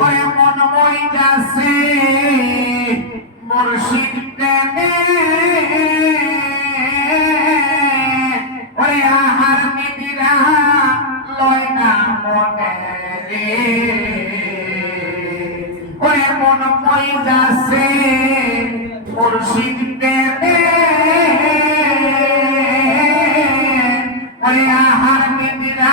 ওরে মন মই যাসে মুর্শিদ টেনে ওরে আহার নিবিরা লয় না মনে রে। ওরে মন মই যাসে মুর্শিদ টেনে ওরে আহার নিবিরা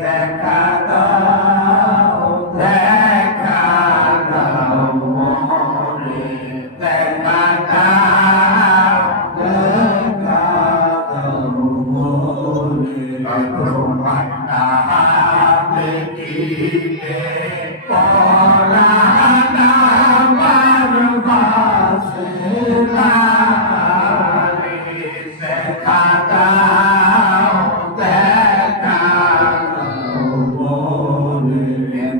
that kind.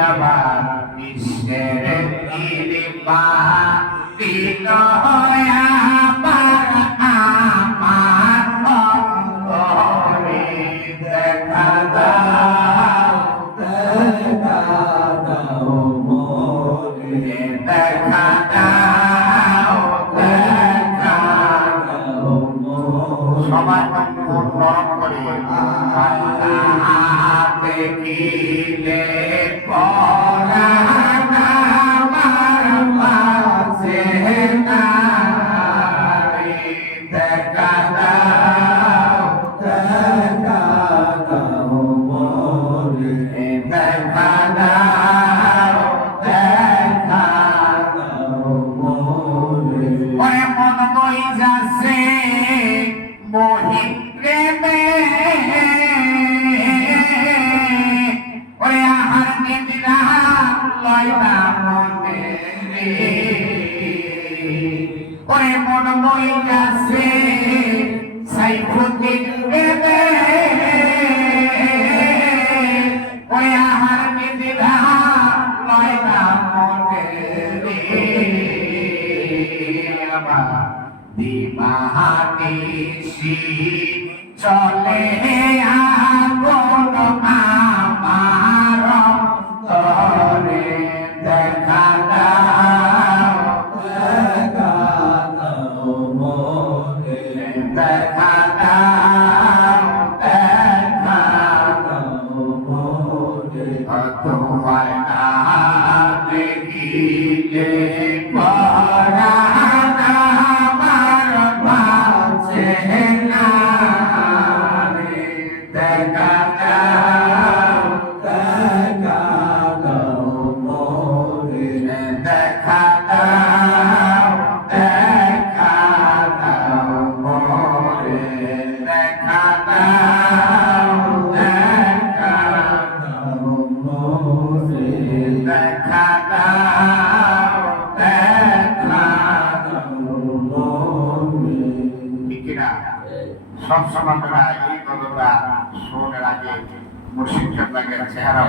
আমার বিশ্বের গিরি পাপিত আমার আমার অঙ্গরে দেখা বুক নরম করে আল্লাহ দেখিলে এমন বই আছে সাইফুদ্দিন দেবে ওই আহার দিদা ময়না মনে দিবাহানি চলে আগনা সবসময় তোমরা এই তোমরা শোনের আগে মুর্শিদ চেহারা